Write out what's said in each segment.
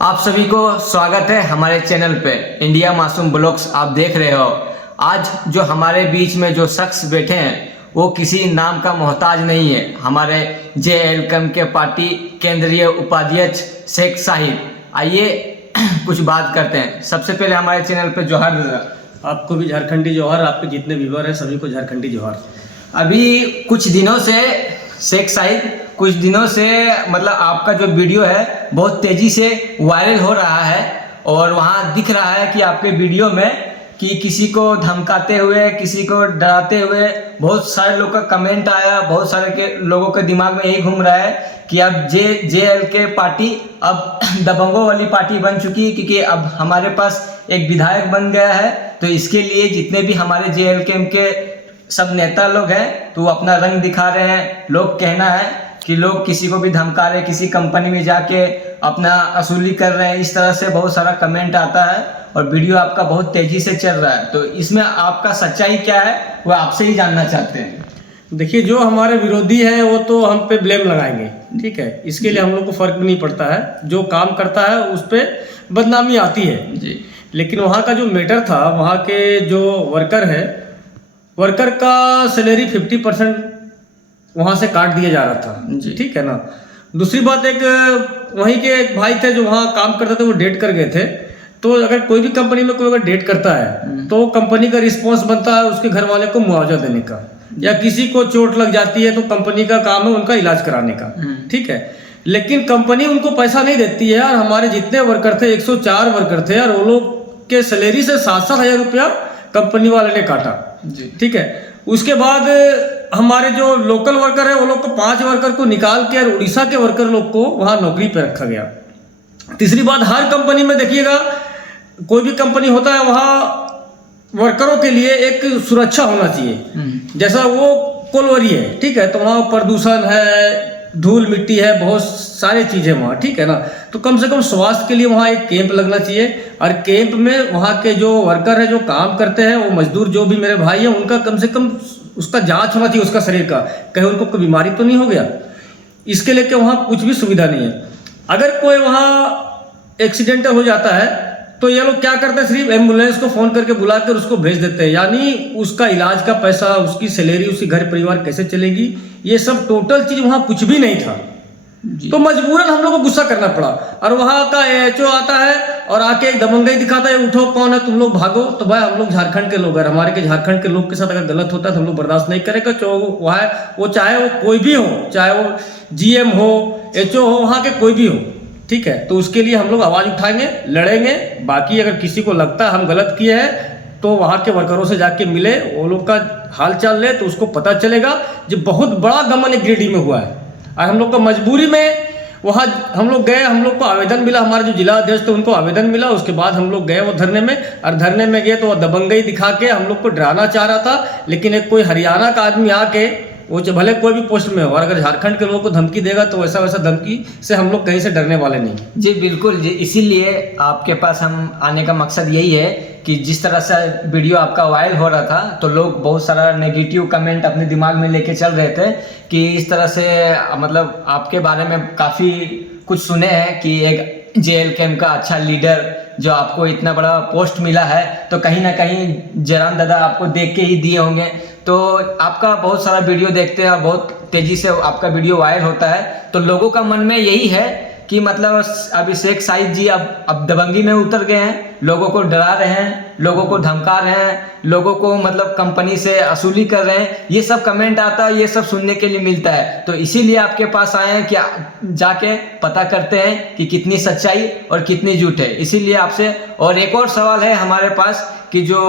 आप सभी को स्वागत है हमारे चैनल पे इंडिया मासूम ब्लॉग्स। आप देख रहे हो आज जो हमारे बीच में जो शख्स बैठे हैं वो किसी नाम का मोहताज नहीं है। हमारे JLCAM के पार्टी केंद्रीय उपाध्यक्ष शेख साहिब। आइए कुछ बात करते हैं। सबसे पहले हमारे चैनल पे जोहर। आपको भी झारखंडी जोहर, आपके जितने व्यूवर हैं सभी को झारखंडी जोहर। अभी कुछ दिनों से शेख साहिब कुछ दिनों से मतलब आपका जो वीडियो है बहुत तेजी से वायरल हो रहा है और वहाँ दिख रहा है कि आपके वीडियो में कि किसी को धमकाते हुए, किसी को डराते हुए बहुत सारे लोग का कमेंट आया। बहुत सारे के लोगों के दिमाग में यही घूम रहा है कि अब JLK पार्टी अब दबंगों वाली पार्टी बन चुकी है, क्योंकि अब हमारे पास एक विधायक बन गया है। तो इसके लिए जितने भी हमारे JLCAM के सब नेता लोग हैं तो अपना रंग दिखा रहे हैं। लोग कहना है कि लोग किसी को भी धमका रहे, किसी कंपनी में जाके अपना वसूली कर रहे हैं। इस तरह से बहुत सारा कमेंट आता है और वीडियो आपका बहुत तेजी से चल रहा है। तो इसमें आपका सच्चाई क्या है वो आपसे ही जानना चाहते हैं। देखिए, जो हमारे विरोधी है वो तो हम पे ब्लेम लगाएंगे, ठीक है। इसके लिए हम लोग को फर्क भी नहीं पड़ता है। जो काम करता है उस पर बदनामी आती है जी। लेकिन वहाँ का जो मैटर था, वहाँ के जो वर्कर है, वर्कर का सैलरी 50% वहाँ से काट दिया जा रहा था, ठीक है ना। दूसरी बात, एक वहीं के एक भाई थे जो वहाँ काम करते थे, वो डेट कर गए थे। तो अगर कोई भी कंपनी में कोई अगर डेट करता है तो कंपनी का रिस्पॉन्स बनता है उसके घर वाले को मुआवजा देने का, या किसी को चोट लग जाती है तो कंपनी का काम है उनका इलाज कराने का, ठीक है। लेकिन कंपनी उनको पैसा नहीं देती है। और हमारे जितने वर्कर थे 104 वर्कर थे और वो लोग के सैलरी से 7-7 हज़ार रुपया कंपनी वाले ने काटा, ठीक है। उसके बाद हमारे जो लोकल वर्कर है वो लोग को 5 वर्कर को निकाल के और उड़ीसा के वर्कर लोग को वहाँ नौकरी पे रखा गया। तीसरी बात, हर कंपनी में देखिएगा, कोई भी कंपनी होता है वहाँ वर्करों के लिए एक सुरक्षा होना चाहिए। जैसा वो कोलवरी है, ठीक है, तो वहाँ प्रदूषण है, धूल मिट्टी है, बहुत सारी चीज़ें वहाँ, ठीक है ना। तो कम से कम स्वास्थ्य के लिए वहाँ एक कैंप लगना चाहिए। और कैंप में वहाँ के जो वर्कर है, जो काम करते हैं, वो मजदूर जो भी मेरे भाई हैं, उनका कम से कम उसका जांच होना चाहिए, उसका शरीर का, कहीं उनको कोई बीमारी तो नहीं हो गया। इसके लेके वहाँ कुछ भी सुविधा नहीं है। अगर कोई वहाँ एक्सीडेंट हो जाता है तो ये लोग क्या करते हैं, सिर्फ एम्बुलेंस को फ़ोन करके बुलाकर उसको भेज देते हैं। यानी उसका इलाज का पैसा, उसकी सैलरी, उसकी घर परिवार कैसे चलेगी, ये सब टोटल चीज़ वहाँ कुछ भी नहीं था। तो मजबूरन हम लोग को गुस्सा करना पड़ा। और वहाँ का AHO आता है और आके एक दबंगई दिखाता है, उठो कौन है तुम लोग, भागो। तो भाई हम लोग झारखंड के लोग हैं, हमारे के झारखंड के लोग के साथ अगर गलत होता है तो हम लोग बर्दाश्त नहीं करेगा। वो चाहे वो कोई भी हो, चाहे वो GM हो, HO हो, वहाँ के कोई भी हो, ठीक है। तो उसके लिए हम लोग आवाज़ उठाएंगे, लड़ेंगे। बाकी अगर किसी को लगता है हम गलत किए हैं तो वहाँ के वर्करों से जाके मिले, वो लोग का हाल चाल ले, तो उसको पता चलेगा। जो बहुत बड़ा दमन एक गिरिडीह में हुआ है और हम लोग को मजबूरी में वहाँ हम लोग गए। हम लोग को आवेदन मिला, हमारे जो जिला अध्यक्ष थे उनको आवेदन मिला। उसके बाद हम लोग गए वो धरने में, और धरने में गए तो वो दबंगई दिखा के हम लोग को डराना चाह रहा था। लेकिन एक कोई हरियाणा का आदमी आके, वो भले कोई भी पोस्ट में हो, और अगर झारखंड के लोगों को धमकी देगा तो वैसा वैसा धमकी से हम लोग कहीं से डरने वाले नहीं। जी बिल्कुल जी, इसीलिए आपके पास हम आने का मकसद यही है कि जिस तरह से वीडियो आपका वायरल हो रहा था तो लोग बहुत सारा नेगेटिव कमेंट अपने दिमाग में लेके चल रहे थे कि इस तरह से मतलब आपके बारे में काफ़ी कुछ सुने हैं कि एक JLCAM का अच्छा लीडर जो आपको इतना बड़ा पोस्ट मिला है, तो कहीं ना कहीं जयराम दादा आपको देख के ही दिए होंगे। तो आपका बहुत सारा वीडियो देखते हैं और बहुत तेज़ी से आपका वीडियो वायरल होता है। तो लोगों का मन में यही है कि मतलब अभी शेख साहिब जी अब दबंगी में उतर गए हैं, लोगों को डरा रहे हैं, लोगों को धमका रहे हैं, लोगों को मतलब कंपनी से वसूली कर रहे हैं। ये सब कमेंट आता है, ये सब सुनने के लिए मिलता है। तो इसीलिए आपके पास आए हैं कि जाके पता करते हैं कि कितनी सच्चाई और कितनी झूठ है। इसीलिए आपसे और एक और सवाल है हमारे पास कि जो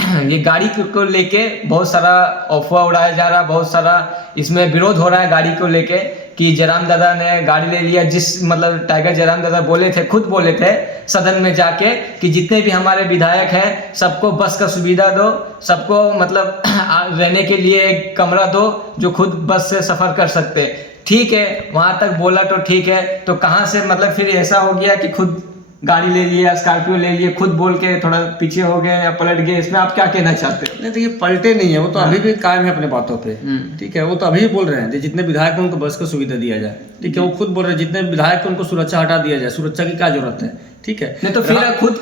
ये गाड़ी को लेके बहुत सारा अफवाह उड़ाया जा रहा है, बहुत सारा इसमें विरोध हो रहा है गाड़ी को लेके कि जयराम दादा ने गाड़ी ले लिया। जिस मतलब टाइगर जयराम दादा बोले थे, खुद बोले थे सदन में जाके कि जितने भी हमारे विधायक हैं सबको बस का सुविधा दो, सबको मतलब रहने के लिए एक कमरा दो जो खुद बस से सफ़र कर सकते। ठीक है, वहाँ तक बोला तो ठीक है, तो कहाँ से मतलब फिर ऐसा हो गया कि खुद गाड़ी ले लिए, स्कॉर्पियो ले लिए, खुद बोल के थोड़ा पीछे हो गए या पलट गए, इसमें आप क्या कहना चाहते हो? नहीं देखिए, पलटे नहीं है वो तो, अभी भी कायम है अपने बातों पे। ठीक है, वो तो अभी भी बोल रहे हैं जितने विधायक हैं उनको बस का सुविधा दिया जाए। ठीक है, वो खुद बोल रहे हैं जितने विधायक हैं उनको सुरक्षा हटा दिया जाए, सुरक्षा की क्या जरूरत है? ठीक है, नहीं तो फिर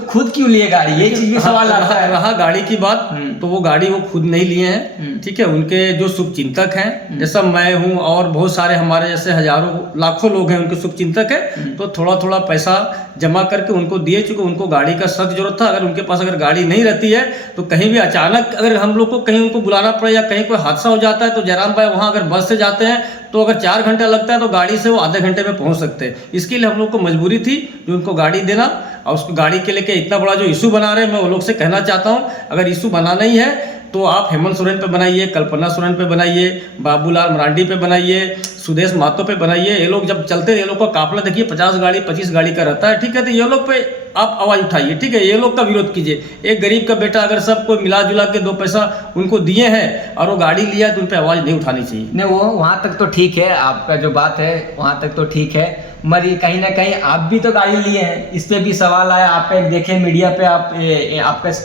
खुद क्यों लिए गाड़ी, ये चीज भी सवाल आता है। रहा गाड़ी की बात, तो वो गाड़ी वो खुद नहीं लिए हैं। ठीक है, उनके जो शुभचिंतक हैं, जैसा मैं हूँ और बहुत सारे हमारे जैसे हजारों लाखों लोग हैं उनके शुभचिंतक है, तो थोड़ा थोड़ा पैसा जमा करके उनको दिए, चूंकि उनको गाड़ी का सख्त जरूरत था। अगर उनके पास अगर गाड़ी नहीं रहती है तो कहीं भी अचानक अगर हम लोग को कहीं उनको बुलाना पड़े या कहीं कोई हादसा हो जाता है, तो जयराम भाई वहाँ अगर बस से जाते हैं तो अगर 4 घंटा लगता है तो गाड़ी से वो आधे घंटे में पहुंच सकते हैं। इसके लिए हम लोग को मजबूरी थी जो उनको गाड़ी देना, और उसको गाड़ी के लेके इतना बड़ा जो इशू बना रहे हैं, मैं वो लोग से कहना चाहता हूं, अगर इशू बनाना ही है तो आप हेमंत सोरेन पे बनाइए, कल्पना सोरेन पे बनाइए, बाबूलाल मरांडी पे बनाइए, सुदेश महतो पे बनाइए। ये लोग जब चलते हैं, ये लोग का काफिला देखिए 50 गाड़ी 25 गाड़ी का रहता है। ठीक है, तो ये लोग पे आप आवाज उठाइए। ठीक है, ये लोग का विरोध कीजिए। एक गरीब का बेटा अगर सबको मिला जुला के 2 पैसा उनको दिए हैं और वो गाड़ी लिया है तो उन पर आवाज नहीं उठानी चाहिए। नहीं, वो वहाँ तक तो ठीक है, आपका जो बात है वहाँ तक तो ठीक है, मगर ये कहीं ना कहीं आप भी तो गाड़ी लिए हैं, इस पे भी सवाल आया। आपका एक देखे मीडिया पे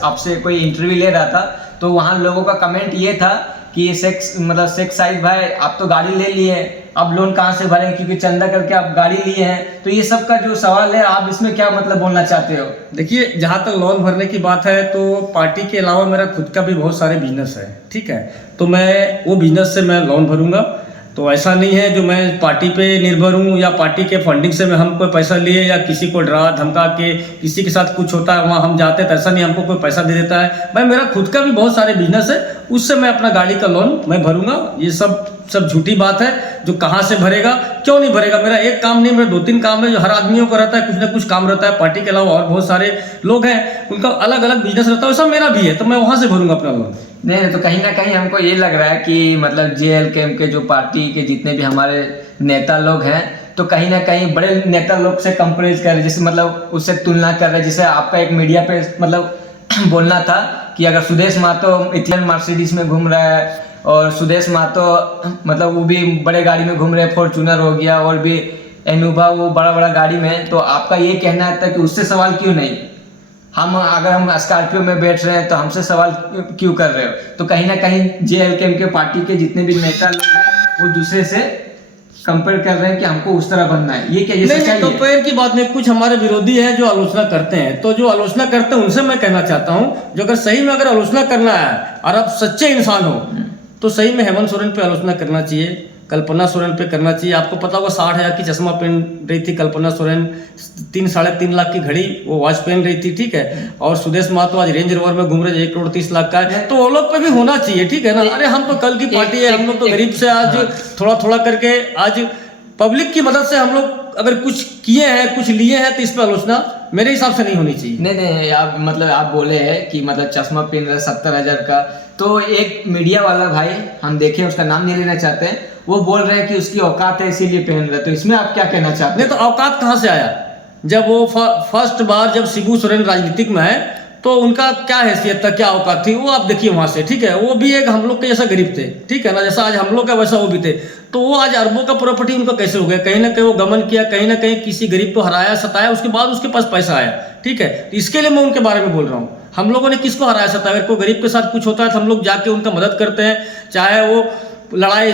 आपसे कोई इंटरव्यू ले रहा था, तो वहाँ लोगों का कमेंट ये था कि शेख साइद भाई आप तो गाड़ी ले लिए, अब लोन कहाँ से भरें, क्योंकि चंदा करके आप गाड़ी लिए हैं। तो ये सब का जो सवाल है, आप इसमें क्या मतलब बोलना चाहते हो? देखिए, जहाँ तक लोन भरने की बात है तो पार्टी के अलावा मेरा खुद का भी बहुत सारे बिजनेस है। ठीक है, तो मैं वो बिजनेस से मैं लोन भरूंगा। तो ऐसा नहीं है जो मैं पार्टी पे निर्भर हूँ या पार्टी के फंडिंग से मैं हम कोई पैसा लिए या किसी को डरा धमका के किसी के साथ कुछ होता है वहाँ हम जाते हैं, तो ऐसा नहीं हमको कोई पैसा दे देता है। भाई मेरा खुद का भी बहुत सारे बिजनेस है, उससे मैं अपना गाड़ी का लोन मैं भरूंगा। ये सब झूठी बात है। जो कहाँ से भरेगा, क्यों नहीं भरेगा? मेरा एक काम नहीं, मेरा 2-3 काम है जो हर आदमियों को रहता है, कुछ ना कुछ काम रहता है। पार्टी के अलावा और बहुत सारे लोग हैं, उनका अलग अलग बिजनेस रहता है, वैसा मेरा भी है, तो मैं वहाँ से भरूंगा अपना लोन। नहीं, तो कहीं ना कहीं हमको ये लग रहा है कि मतलब JLK के जो पार्टी के जितने भी हमारे नेता लोग हैं, तो कहीं ना कहीं बड़े नेता लोग से कंपेयर कर रहे, जैसे मतलब उससे तुलना कर रहे। जैसे आपका एक मीडिया पे मतलब बोलना था कि अगर सुदेश महतो इथेनॉल मर्सिडीज में घूम रहा है और सुदेश महतो मतलब वो भी बड़े गाड़ी में घूम रहे हैं, फॉर्चूनर हो गया और भी इनोवा, वो बड़ा बड़ा गाड़ी में, तो आपका ये कहना था कि उससे सवाल क्यों नहीं? अगर हम स्कॉर्पियो में बैठ रहे हैं तो हमसे सवाल क्यों कर रहे हो? तो कहीं ना कहीं JLK के पार्टी के जितने भी नेता लोग हैं वो दूसरे से कंपेयर कर रहे हैं कि हमको उस तरह बनना है। ये क्या ये सच्चाई है? कंपेयर की बात नहीं, कुछ हमारे विरोधी हैं जो आलोचना करते हैं, तो जो आलोचना करते हैं उनसे मैं कहना चाहता हूँ, जो अगर सही में अगर आलोचना करना है और आप सच्चे इंसान हो तो सही में हेमंत सोरेन पे आलोचना करना चाहिए, कल्पना सोरेन पे करना चाहिए। आपको पता होगा 60,000 की चश्मा पहन रही थी कल्पना सोरेन, 3-3.5 लाख की घड़ी वो वॉच पहन रही थी। ठीक है, और सुदेश महतो आज रेंज रोवर में घूम रहे 1,30,00,000 का है, तो वो लोग पे भी होना चाहिए। ठीक है ना? अरे हम तो कल की पार्टी है, हम लोग तो गरीब से आज थोड़ा थोड़ा करके आज पब्लिक की मदद से हम लोग अगर कुछ किए हैं, कुछ लिए हैं, तो इस पर आलोचना मेरे हिसाब से नहीं होनी चाहिए। नहीं, आप मतलब आप बोले हैं कि मतलब चश्मा पहन रहे 70,000 का, तो एक मीडिया वाला भाई हम देखे, उसका नाम नहीं लेना चाहते हैं, वो बोल रहे हैं कि उसकी औकात है इसीलिए पहन रहे, तो इसमें आप क्या कहना चाहते हैं? नहीं, तो औकात कहाँ से आया? जब वो फर्स्ट बार जब शिबू सोरेन राजनीतिक में है तो उनका क्या हैसियत था, क्या औकात थी, वो आप देखिए वहां से। ठीक है, वो भी एक हम लोग के जैसा गरीब थे। ठीक है ना? जैसा आज हम लोग का वैसा वो भी थे, तो वो आज अरबों का प्रॉपर्टी उनका कैसे हो गया? कहीं ना कहीं वो गमन किया, कहीं ना कहीं किसी गरीब को हराया, सताया, उसके बाद उसके पास पैसा आया। ठीक है, तो इसके लिए मैं उनके बारे में बोल रहा हूँ। हम लोगों ने किसको हराया, सताया? अगर कोई गरीब के साथ कुछ होता है तो हम लोग जाके उनका मदद करते हैं, चाहे वो लड़ाई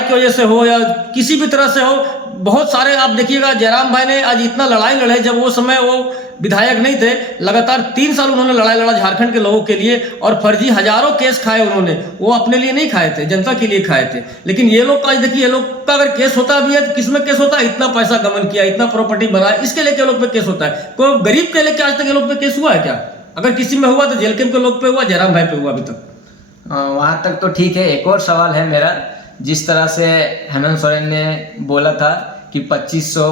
की वजह से हो या किसी भी तरह से हो। बहुत सारे आप देखिएगा, जयराम भाई ने आज इतना लड़ाई लड़े, जब वो समय वो विधायक नहीं थे, लगातार 3 साल उन्होंने लड़ाई लड़ा झारखंड के लोगों के लिए, और फर्जी हजारों केस खाए उन्होंने। वो अपने लिए नहीं खाए थे, जनता के लिए खाए थे। लेकिन ये लोग आज देखिए, ये लोग का अगर केस होता भी है तो किसमें केस होता है? इतना पैसा गमन किया, इतना प्रॉपर्टी बनाया, इसके लेके लोग पे केस होता है। कोई गरीब के लेके आज तक ये लोग पे केस हुआ है क्या? अगर किसी में हुआ तो JLK के लोग पे हुआ, जयराम भाई पे हुआ अभी तक। वहाँ तक तो ठीक है। एक और सवाल है मेरा, जिस तरह से हेमंत सोरेन ने बोला था कि 2500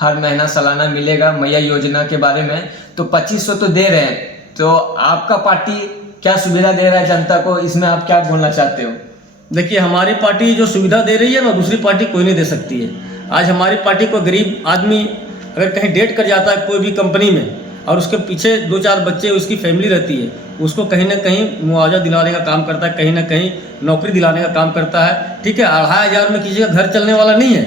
हर महीना सालाना मिलेगा मैया योजना के बारे में, तो 2500 तो दे रहे हैं, तो आपका पार्टी क्या सुविधा दे रहा है जनता को, इसमें आप क्या बोलना चाहते हो? देखिए, हमारी पार्टी जो सुविधा दे रही है ना, दूसरी पार्टी कोई नहीं दे सकती है। आज हमारी पार्टी को गरीब आदमी अगर कहीं डेट कर जाता है कोई भी कंपनी में और उसके पीछे 2-4 बच्चे उसकी फैमिली रहती है, उसको कहीं ना कहीं मुआवजा दिलाने का काम करता है, कहीं ना कहीं नौकरी दिलाने का काम करता है। ठीक है, 2,500 में किसी का घर चलने वाला नहीं है।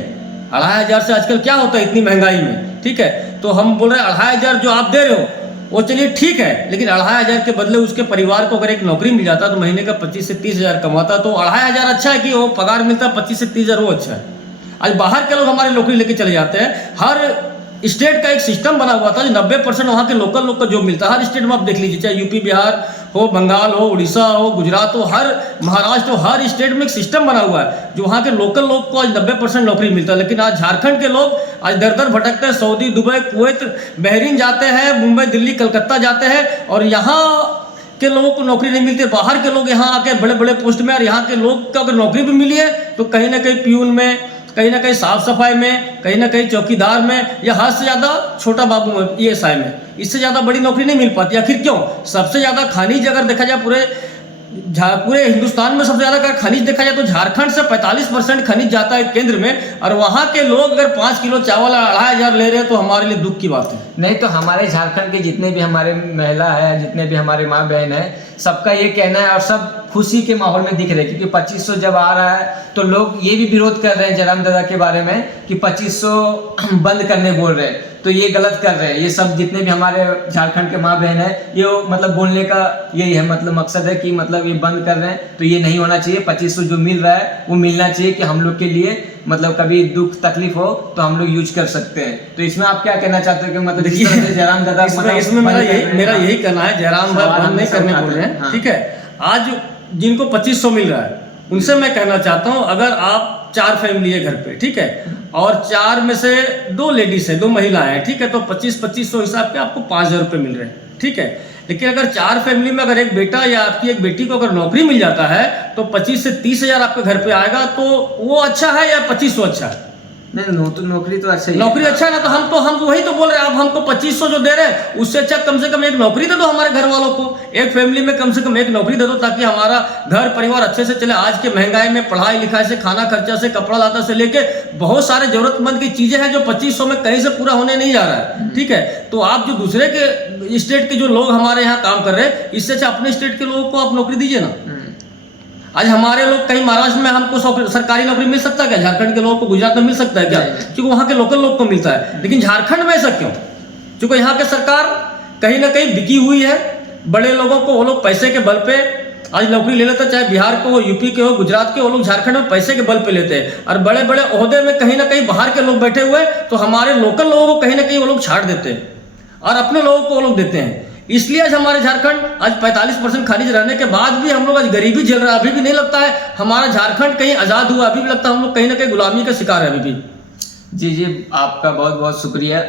2,500 से आजकल क्या होता है इतनी महंगाई में, ठीक है। तो हम बोल रहे हैं 2,500 जो आप दे रहे हो वो चलिए ठीक है, लेकिन 2,500 के बदले उसके परिवार को अगर एक नौकरी मिल जाता तो महीने का 25 से 30 हज़ार कमाता, तो 2,500 अच्छा है कि वो पगार मिलता 25 से 30 हज़ार, वो अच्छा है। आज बाहर के लोग हमारे नौकरी लेके चले जाते हैं। हर स्टेट का एक सिस्टम बना हुआ था जो 90% वहाँ के लोकल लोग का जॉब मिलता है। हर स्टेट में आप देख लीजिए, चाहे यूपी बिहार हो, बंगाल हो, उड़ीसा हो, गुजरात हो, हर महाराष्ट्र हो, हर स्टेट में एक सिस्टम बना हुआ है जो वहाँ के लोकल लोग को आज 90% नौकरी मिलता है। लेकिन आज झारखंड के लोग आज दर दर भटकते हैं, सऊदी, दुबई, कुवैत, बहरीन जाते हैं, मुंबई, दिल्ली, कलकत्ता जाते हैं, और यहाँ के लोगों को नौकरी नहीं मिलती। बाहर के लोग यहाँ आके बड़े बड़े पोस्ट में, और यहाँ के लोग को अगर नौकरी भी मिली है तो कहीं ना कहीं प्यून में, कहीं ना कहीं साफ सफाई में, कहीं ना कहीं चौकीदार में, या हद से ज़्यादा छोटा बाबू में, ESI में, इससे ज़्यादा बड़ी नौकरी नहीं मिल पाती। आखिर क्यों? सबसे ज़्यादा खनिज अगर देखा जाए पूरे हिंदुस्तान में सबसे ज़्यादा अगर खनिज देखा जाए तो झारखंड से 45% खनिज जाता है केंद्र में, और वहाँ के लोग अगर 5 किलो चावल 2,500 ले रहे हैं तो हमारे लिए दुख की बात है। नहीं तो हमारे झारखंड के जितने भी हमारे महिला है, जितने भी हमारे माँ बहन है, सबका ये कहना है और सब खुशी के माहौल में दिख रहे हैं, क्योंकि 2500 जब आ रहा है तो लोग ये भी विरोध कर रहे हैं जयराम दादा के बारे में कि 2500 बंद करने बोल रहे हैं, तो ये गलत कर रहे हैं। ये सब जितने भी हमारे झारखंड के माँ बहन है, ये मतलब बोलने का यही है, मतलब मकसद है कि मतलब ये बंद कर रहे हैं, तो ये नहीं होना चाहिए। 2500 जो मिल रहा है वो मिलना चाहिए कि हम लोग के लिए मतलब कभी दुख तकलीफ हो तो हम लोग यूज कर सकते हैं। तो इसमें आप क्या कहना चाहते हो कि मतलब जिस तरह से जयराम दादा इसमें मेरा यही कहना है, जयराम भाई बंद नहीं करने बोल रहे हैं, ठीक है। आज जिनको 2500 मिल रहा है उनसे मैं कहना चाहता हूँ, अगर आप 4 फैमिली है घर पे, ठीक है, और 4 में से 2 लेडीज है, 2 महिलाएं हैं, ठीक है, तो 2500 हिसाब के आपको 5,000 रुपये मिल रहे हैं, ठीक है। लेकिन अगर 4 फैमिली में अगर एक बेटा या आपकी एक बेटी को अगर नौकरी मिल जाता है तो 25 से 30 हज़ार आपके घर पे आएगा, तो वो अच्छा है या 2500 अच्छा है? नहीं, नौकरी तो अच्छा ही नौकरी अच्छा है ना, तो हम वही तो बोल रहे हैं। आप हमको 2500 जो दे रहे हैं उससे अच्छा कम से कम एक नौकरी दे दो हमारे घर वालों को, एक फैमिली में कम से कम एक नौकरी दे दो, ताकि हमारा घर परिवार अच्छे से चले। आज के महंगाई में पढ़ाई लिखाई से, खाना खर्चा से, कपड़ा लाता से लेके बहुत सारे जरूरतमंद की चीजें हैं जो 2500 में कहीं से पूरा होने नहीं जा रहा है, ठीक है। तो आप जो दूसरे के स्टेट के जो लोग हमारे यहाँ काम कर रहे हैं, इससे अच्छा अपने स्टेट के लोगों को आप नौकरी दीजिए ना। आज हमारे लोग कहीं महाराष्ट्र में हमको सरकारी नौकरी मिल सकता है क्या? झारखंड के लोगों को गुजरात में मिल सकता है क्या? क्योंकि वहाँ के लोकल लोग को मिलता है, लेकिन झारखंड में ऐसा क्यों? क्योंकि यहाँ की सरकार कहीं ना कहीं बिकी हुई है। बड़े लोगों को वो लोग पैसे के बल पे आज नौकरी ले लेते हैं, चाहे बिहार के हो, यूपी के हो, गुजरात के, वो लोग झारखंड में पैसे के बल पे लेते हैं, और बड़े बड़े ओहदे में कहीं ना कहीं बाहर के लोग बैठे हुए, तो हमारे लोकल लोगों को कहीं ना कहीं वो लोग छाड़ देते हैं और अपने लोगों को वो लोग देते हैं। इसलिए आज हमारे झारखंड आज 45% खनिज रहने के बाद भी हम लोग आज गरीबी झेल रहा है। अभी भी नहीं लगता है हमारा झारखंड कहीं आज़ाद हुआ, अभी भी लगता है हम लोग कहीं ना कहीं गुलामी का शिकार है अभी भी। जी, आपका बहुत बहुत शुक्रिया।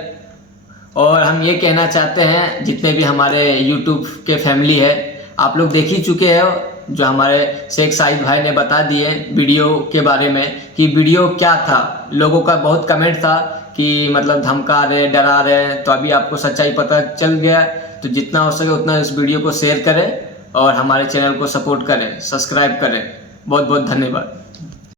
और हम ये कहना चाहते हैं, जितने भी हमारे यूट्यूब के फैमिली है, आप लोग देख ही चुके हैं जो हमारे शेख साहिद भाई ने बता दिए वीडियो के बारे में कि वीडियो क्या था। लोगों का बहुत कमेंट था कि मतलब धमका रहे, डरा रहे, तो अभी आपको सच्चाई पता चल गया। तो जितना हो सके उतना इस वीडियो को शेयर करें और हमारे चैनल को सपोर्ट करें, सब्सक्राइब करें। बहुत बहुत धन्यवाद।